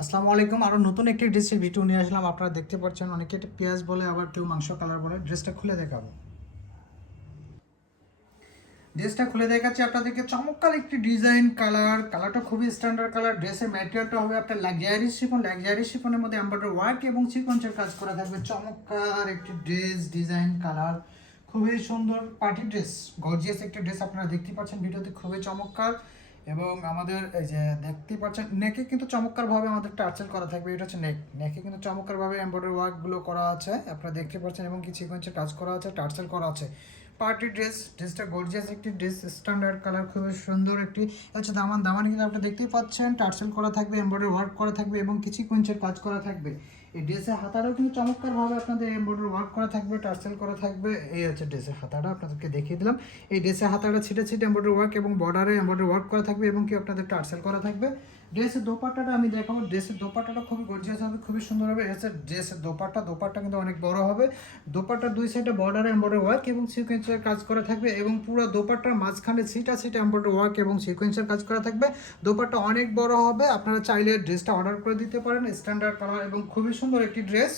আসসালামু আলাইকুম। আরও নতুন একটি ড্রেসের ভিডিও নিয়ে আসলাম। আপনারা দেখতে পাচ্ছেন, অনেকে এটা পেঁয়াজ বলে, আবার কেউ মাংস কালার বলে। ড্রেসটা খুলে দেখাবো। ড্রেসটা খুলে দেখাচ্ছি আপনাদেরকে। চমৎকার একটি ডিজাইন, কালারটা খুবই স্ট্যান্ডার্ড কালার। ড্রেসের ম্যাটেরিয়ালটা হবে আপনার লাক্সারি শিফনের মধ্যে এমব্রয়ডারি ওয়ার্ক এবং সিকোয়েন্সের কাজ করা থাকবে। চমৎকার একটি ড্রেস, ডিজাইন, কালার খুবই সুন্দর পার্টি ড্রেস, গর্জিয়াস একটি ড্রেস। আপনারা দেখতে পাচ্ছেন ভিডিওতে, খুবই চমৎকার। এবং আমাদের এই যে দেখতে পাচ্ছেন, নেকে কিন্তু চমৎকারভাবে আমাদের টার্সেল করা থাকবে। এটা হচ্ছে নেকে কিন্তু চমৎকারভাবে এমব্রয়ডারি ওয়ার্কগুলো করা আছে, আপনারা দেখতে পাচ্ছেন। এবং কি সিকোয়েন্সের কাজ করা আছে, টার্সেল করা আছে। পার্টি ড্রেসটা গর্জিয়াস একটি ড্রেস, স্ট্যান্ডার্ড কালার, খুবই সুন্দর একটি হচ্ছে দামান কিন্তু আপনারা দেখতেই পাচ্ছেন। টার্সেল করা থাকবে, এমব্রয়ডারি ওয়ার্ক করা থাকবে এবং কিছু কুইন্সের কাজ করা থাকবে। এই ড্রেসের হাতাটাও কিন্তু চমৎকারভাবে আপনাদের এমব্রয়ডারি ওয়ার্ক করা থাকবে, টার্সেল করা থাকবে। এই হচ্ছে ড্রেসের হাতাটা, আপনাদেরকে দেখিয়ে দিলাম। এই ড্রেসের হাতাটা ছিটে এমব্রয়ডারি ওয়ার্ক এবং বর্ডারে এমব্রয়ডারি ওয়ার্ক করা থাকবে এবং কি আপনাদের টার্সেল করা থাকবে। ড্রেসের দোপাট্টাটা আমি দেখাবো। ড্রেসের দোপাট্টাটা খুবই গর্জিয়াস হবে, খুবই সুন্দর হবে। ড্রেসের দোপাট্টা কিন্তু অনেক বড় হবে। দোপাট্টার দুই সাইডে বর্ডারে এমব্রয়ডারি ওয়ার্ক এবং সিকোয়েন্সের কাজ করা থাকবে এবং পুরো দোপাট্টার মাঝখানে সিটা এমব্রয়ডারি ওয়ার্ক এবং সিকোয়েন্সের কাজ করা থাকবে। দোপাট্টা অনেক বড় হবে, আপনারা চাইলে ড্রেসটা অর্ডার করে দিতে পারেন। স্ট্যান্ডার্ড কালার এবং খুবই সুন্দর একটি ড্রেস।